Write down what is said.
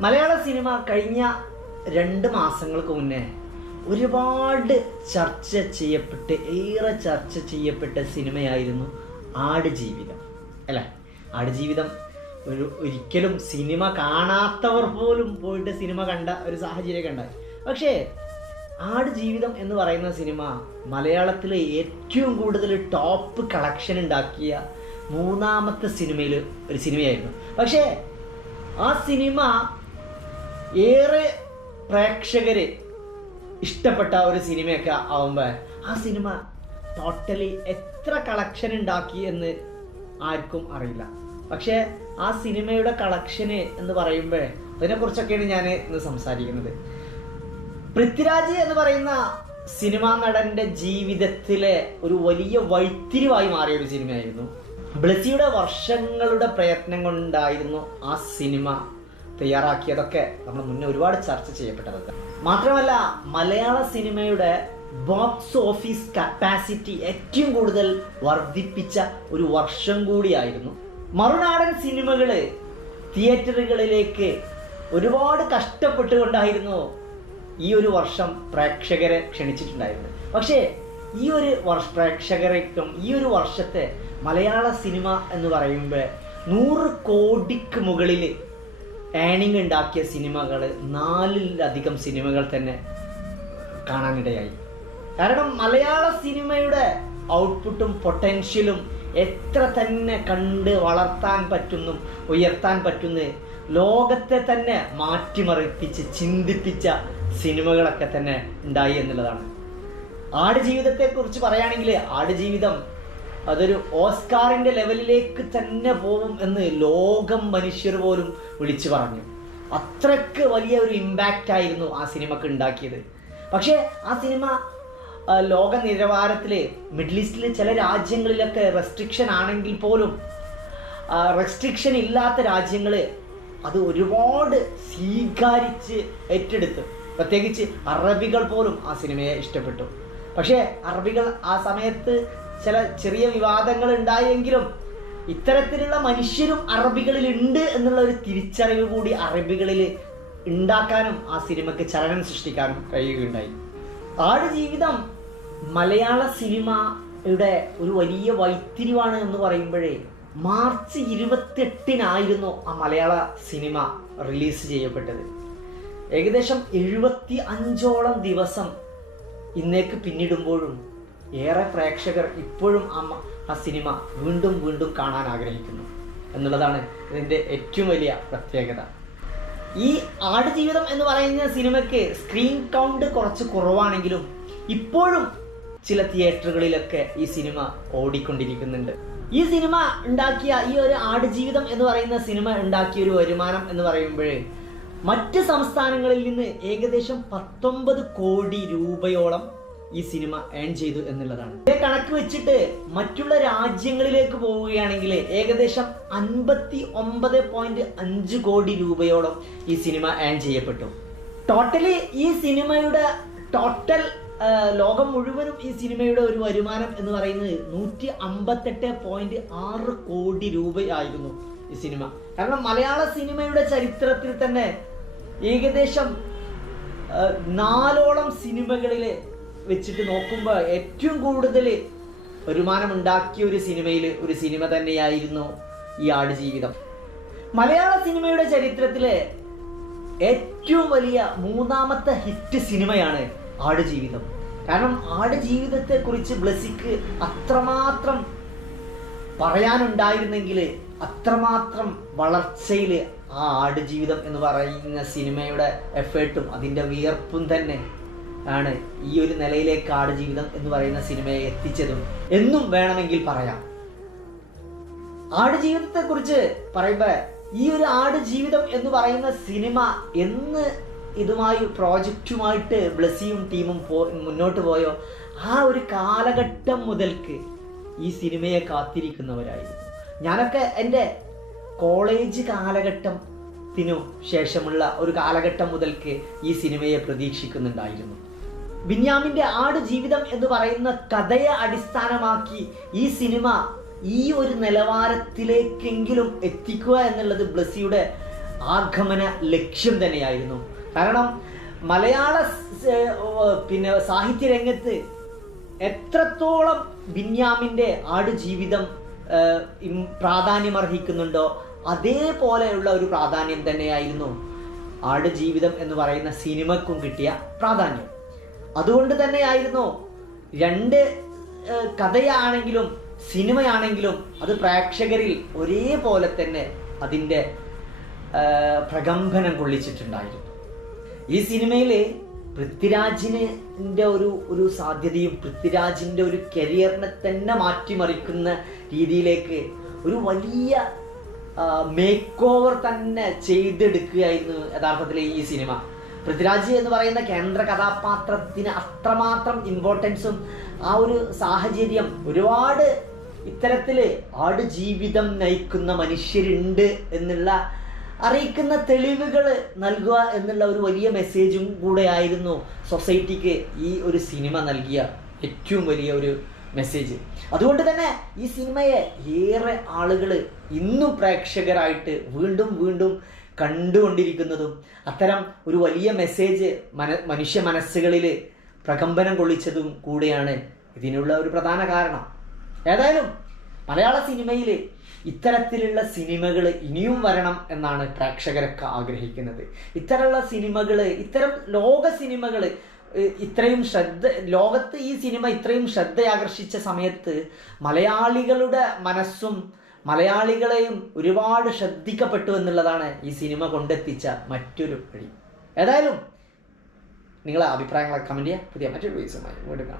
മലയാള cinema കഴിഞ്ഞ രണ്ട് മാസങ്ങൾക്ക് മുന്നേ ഒരുപാട് ചർച്ച ചെയ്യപ്പെട്ട് ഏറെ ചർച്ച ചെയ്യപ്പെട്ട സിനിമയായിരുന്നു ആടുജീവിതം. അല്ലേ? ആടുജീവിതം ഒരു ഒരിക്കലും സിനിമ കാണാത്തവർ പോലും പോയിട്ട് സിനിമ കണ്ട ഒരു സാഹചര്യമൊക്കെ ഉണ്ടായി. പക്ഷേ ആട് ജീവിതം എന്ന് പറയുന്ന സിനിമ മലയാളത്തിലെ ഏറ്റവും കൂടുതൽ ടോപ്പ് കളക്ഷൻ ഉണ്ടാക്കിയ മൂന്നാമത്തെ സിനിമയിൽ ഒരു സിനിമയായിരുന്നു. പക്ഷേ ആ സിനിമ ഏറെ പ്രേക്ഷകര് ഇഷ്ടപ്പെട്ട ഒരു സിനിമയൊക്കെ ആവുമ്പോൾ ആ സിനിമ ടോട്ടലി എത്ര കളക്ഷൻ ഉണ്ടാക്കി എന്ന് ആർക്കും അറിയില്ല. പക്ഷേ ആ സിനിമയുടെ കളക്ഷന് എന്ന് പറയുമ്പോൾ അതിനെക്കുറിച്ചൊക്കെയാണ് ഞാൻ ഇന്ന് സംസാരിക്കുന്നത്. പൃഥ്വിരാജ് എന്ന് പറയുന്ന സിനിമാ നടന്റെ ജീവിതത്തിലെ ഒരു വലിയ വഴിത്തിരിവായി മാറിയ ഒരു സിനിമയായിരുന്നു. ബ്ലസിയുടെ വർഷങ്ങളുടെ പ്രയത്നം കൊണ്ടായിരുന്നു ആ സിനിമ തയ്യാറാക്കിയതൊക്കെ നമ്മൾ മുന്നേ ഒരുപാട് ചർച്ച ചെയ്യപ്പെട്ടതൊക്കെ. മാത്രമല്ല മലയാള സിനിമയുടെ ബോക്സ് ഓഫീസ് കപ്പാസിറ്റി ഏറ്റവും കൂടുതൽ വർദ്ധിപ്പിച്ച ഒരു വർഷം കൂടിയായിരുന്നു. മറുനാടൻ സിനിമകൾ തിയേറ്ററുകളിലേക്ക് ഒരുപാട് കഷ്ടപ്പെട്ടുകൊണ്ടായിരുന്നു ഈ ഒരു വർഷം പ്രേക്ഷകരെ ക്ഷണിച്ചിട്ടുണ്ടായിരുന്നത്. പക്ഷേ ഈ ഒരു വർഷ പ്രേക്ഷകർക്കും ഈ ഒരു വർഷത്തെ മലയാള സിനിമ എന്ന് പറയുമ്പോൾ നൂറ് കോടിക്ക് മുകളിൽ ഏണിംഗ് ഉണ്ടാക്കിയ സിനിമകൾ നാലിലധികം സിനിമകൾ തന്നെ കാണാനിടയായി. കാരണം മലയാള സിനിമയുടെ ഔട്ട്പുട്ടും പൊട്ടൻഷ്യലും എത്ര തന്നെ കണ്ട് വളർത്താൻ പറ്റുന്നു ഉയർത്താൻ പറ്റുന്ന ലോകത്തെ തന്നെ മാറ്റിമറിപ്പിച്ച് ചിന്തിപ്പിച്ച സിനിമകളൊക്കെ തന്നെ ഉണ്ടായി എന്നുള്ളതാണ്. ആടുജീവിതത്തെ കുറിച്ച് പറയുകയാണെങ്കിൽ ആടുജീവിതം അതൊരു ഓസ്കാറിന്റെ ലെവലിലേക്ക് തന്നെ പോകും എന്ന് ലോകം മനുഷ്യർ പോലും വിളിച്ചു പറഞ്ഞു. അത്രയ്ക്ക് വലിയ ഒരു ഇമ്പാക്റ്റ് ആയിരുന്നു ആ സിനിമക്ക് ഉണ്ടാക്കിയത്. പക്ഷേ ആ സിനിമ ലോക നിലവാരത്തിൽ മിഡിൽ ഈസ്റ്റിലെ ചില രാജ്യങ്ങളിലൊക്കെ റെസ്ട്രിക്ഷൻ ആണെങ്കിൽ പോലും റെസ്ട്രിക്ഷൻ ഇല്ലാത്ത രാജ്യങ്ങൾ അത് ഒരുപാട് സ്വീകരിച്ച് ഏറ്റെടുത്തു. പ്രത്യേകിച്ച് അറബികൾ പോലും ആ സിനിമയെ ഇഷ്ടപ്പെട്ടു. പക്ഷേ അറബികൾ ആ സമയത്ത് ചില ചെറിയ വിവാദങ്ങൾ ഉണ്ടായെങ്കിലും ഇത്തരത്തിലുള്ള മനുഷ്യരും അറബികളിൽ ഉണ്ട് എന്നുള്ള ഒരു തിരിച്ചറിവ് കൂടി അറബികളിൽ ഉണ്ടാക്കാനും ആ സിനിമയ്ക്ക് ചലനം സൃഷ്ടിക്കാനും കഴിയുകയുണ്ടായി. ആടുജീവിതം മലയാള സിനിമയുടെ ഒരു വലിയ വൈത്തിരിവാണ് എന്ന് പറയുമ്പോഴേ മാർച്ച് ഇരുപത്തെട്ടിനായിരുന്നു ആ മലയാള സിനിമ റിലീസ് ചെയ്യപ്പെട്ടത്. ഏകദേശം എഴുപത്തി അഞ്ചോളം ദിവസം ഇന്നേക്ക് പിന്നിടുമ്പോഴും ഏറെ പ്രേക്ഷകർ ഇപ്പോഴും ആ ആ സിനിമ വീണ്ടും വീണ്ടും കാണാൻ ആഗ്രഹിക്കുന്നു. എന്നുള്ളതാണ് ഇതിന്റെ ഏറ്റവും വലിയ പ്രത്യേകത. ഈ ആടുജീവിതം എന്ന് പറയുന്ന സിനിമയ്ക്ക് സ്ക്രീൻ കൗണ്ട് കുറച്ച് കുറവാണെങ്കിലും ഇപ്പോഴും ചില തിയേറ്ററുകളിലൊക്കെ ഈ സിനിമ ഓടിക്കൊണ്ടിരിക്കുന്നുണ്ട്. ഈ സിനിമ ഉണ്ടാക്കിയ ഈ ഒരു ആടുജീവിതം എന്ന് പറയുന്ന സിനിമ ഉണ്ടാക്കിയ ഒരു വരുമാനം എന്ന് പറയുമ്പോൾ മറ്റ് സംസ്ഥാനങ്ങളിൽ നിന്ന് ഏകദേശം പത്തൊമ്പത് കോടി രൂപയോളം ഈ സിനിമ ഏൺ ചെയ്തു എന്നുള്ളതാണ്. ഇതേ കണക്ക് വെച്ചിട്ട് മറ്റുള്ള രാജ്യങ്ങളിലേക്ക് പോവുകയാണെങ്കിൽ ഏകദേശം അൻപത്തി ഒമ്പത് പോയിന്റ് അഞ്ച് കോടി രൂപയോളം ഈ സിനിമ ഏൺ ചെയ്യപ്പെട്ടു. ടോട്ടലി ഈ സിനിമയുടെ ടോട്ടൽ ലോകം മുഴുവനും ഈ സിനിമയുടെ ഒരു വരുമാനം എന്ന് പറയുന്നത് നൂറ്റി അമ്പത്തെട്ട് പോയിന്റ് ആറ് കോടി രൂപയായിരുന്നു ഈ സിനിമ. കാരണം മലയാള സിനിമയുടെ ചരിത്രത്തിൽ തന്നെ ഏകദേശം നാലോളം സിനിമകളിൽ വെച്ചിട്ട് നോക്കുമ്പോൾ ഏറ്റവും കൂടുതൽ വരുമാനം ഉണ്ടാക്കിയ ഒരു സിനിമയിൽ ഒരു സിനിമ തന്നെയായിരുന്നു ഈ ആടുജീവിതം. മലയാള സിനിമയുടെ ചരിത്രത്തിലെ ഏറ്റവും വലിയ മൂന്നാമത്തെ ഹിറ്റ് സിനിമയാണ് ആട് ജീവിതം കാരണം ആട് ജീവിതത്തെ കുറിച്ച് ബ്ലസിക്ക് അത്രമാത്രം പറയാനുണ്ടായിരുന്നെങ്കിൽ അത്രമാത്രം വളർച്ചയിൽ ആ ആട് ജീവിതം എന്ന് പറയുന്ന സിനിമയുടെ എഫേർട്ടും അതിന്റെ വിയർപ്പും തന്നെ ആണ് ഈ ഒരു നിലയിലേക്ക് ആടുജീവിതം എന്ന് പറയുന്ന സിനിമയെ എത്തിച്ചതും. എന്നും വേണമെങ്കിൽ പറയാം. ആടുജീവിതത്തെ കുറിച്ച് പറയുമ്പോ ഈ ഒരു ആട് ജീവിതം എന്ന് പറയുന്ന സിനിമ എന്ന് ഇതുമായി പ്രോജക്റ്റുമായിട്ട് ബ്ലസ്സിയും ടീമും പോ മുന്നോട്ട് പോയോ ആ ഒരു കാലഘട്ടം മുതൽക്ക് ഈ സിനിമയെ കാത്തിരിക്കുന്നവരായിരുന്നു. ഞാനൊക്കെ എന്റെ കോളേജ് കാലഘട്ടത്തിനു ശേഷമുള്ള ഒരു കാലഘട്ടം മുതൽക്ക് ഈ സിനിമയെ പ്രതീക്ഷിക്കുന്നുണ്ടായിരുന്നു. ബിന്യാമിന്റെ ആട് ജീവിതം എന്ന് പറയുന്ന കഥയെ അടിസ്ഥാനമാക്കി ഈ സിനിമ ഈ ഒരു നിലവാരത്തിലേക്കെങ്കിലും എത്തിക്കുക എന്നുള്ളത് ബ്ലസ്സിയുടെ ആഗമന ലക്ഷ്യം തന്നെയായിരുന്നു. കാരണം മലയാള പിന്നെ സാഹിത്യ രംഗത്ത് എത്രത്തോളം ബിന്യാമിന്റെ ആടുജീവിതം പ്രാധാന്യമർഹിക്കുന്നുണ്ടോ അതേപോലെയുള്ള ഒരു പ്രാധാന്യം തന്നെയായിരുന്നു ആടുജീവിതം എന്ന് പറയുന്ന സിനിമക്കും കിട്ടിയ പ്രാധാന്യം. അതുകൊണ്ട് തന്നെയായിരുന്നു രണ്ട് കഥയാണെങ്കിലും സിനിമയാണെങ്കിലും അത് പ്രേക്ഷകരിൽ ഒരേപോലെ തന്നെ അതിന്റെ പ്രകമ്പനം കൊള്ളിച്ചിട്ടുണ്ടായിരുന്നു. ഈ സിനിമയിൽ പൃഥ്വിരാജിന്റെ ഒരു ഒരു സാധ്യതയും പൃഥ്വിരാജിന്റെ ഒരു കരിയറിനെ തന്നെ മാറ്റിമറിക്കുന്ന രീതിയിലേക്ക് ഒരു വലിയ മേക്ക് ഓവർ തന്നെ ചെയ്തെടുക്കുകയായിരുന്നു യഥാർത്ഥത്തിൽ ഈ സിനിമ. പൃഥ്വിരാജ് എന്ന് പറയുന്ന കേന്ദ്ര കഥാപാത്രത്തിന് അത്രമാത്രം ഇമ്പോർട്ടൻസും ആ ഒരു സാഹചര്യം ഒരുപാട് ഇത്തരത്തിൽ ആടുജീവിതം നയിക്കുന്ന മനുഷ്യരുണ്ട് എന്നുള്ള അറിയിക്കുന്ന തെളിവുകൾ നൽകുക എന്നുള്ള ഒരു വലിയ മെസ്സേജും കൂടെ ആയിരുന്നു സൊസൈറ്റിക്ക് ഈ ഒരു സിനിമ നൽകിയ ഏറ്റവും വലിയ ഒരു മെസ്സേജ് അതുകൊണ്ട് തന്നെ ഈ സിനിമയെ ഏറെ ആളുകൾ ഇന്നും പ്രേക്ഷകരായിട്ട് വീണ്ടും വീണ്ടും കണ്ടുകൊണ്ടിരിക്കുന്നതും അത്തരം ഒരു വലിയ മെസ്സേജ് മന മനുഷ്യ മനസ്സുകളിൽ പ്രകമ്പനം കൊള്ളിച്ചതും കൂടെയാണ് ഇതിനുള്ള ഒരു പ്രധാന കാരണം. ഏതായാലും മലയാള സിനിമയിൽ ഇത്തരത്തിലുള്ള സിനിമകൾ ഇനിയും വരണം എന്നാണ് പ്രേക്ഷകരൊക്കെ ആഗ്രഹിക്കുന്നത്. ഇത്തരമുള്ള സിനിമകൾ ഇത്തരം ലോക സിനിമകൾ ഇത്രയും ശ്രദ്ധ ലോകത്ത് ഈ സിനിമ ഇത്രയും ശ്രദ്ധയാകർഷിച്ച സമയത്ത് മലയാളികളുടെ മനസ്സും മലയാളികളെയും ഒരുപാട് ശ്രദ്ധിക്കപ്പെട്ടു എന്നുള്ളതാണ് ഈ സിനിമ കൊണ്ടെത്തിച്ച മറ്റൊരു വഴി. ഏതായാലും നിങ്ങളെ അഭിപ്രായങ്ങളൊക്കെ കമന്റ് ചെയ്യുക പുതിയ മറ്റൊരു വീസുമായി വീണ്ടും കാണാം.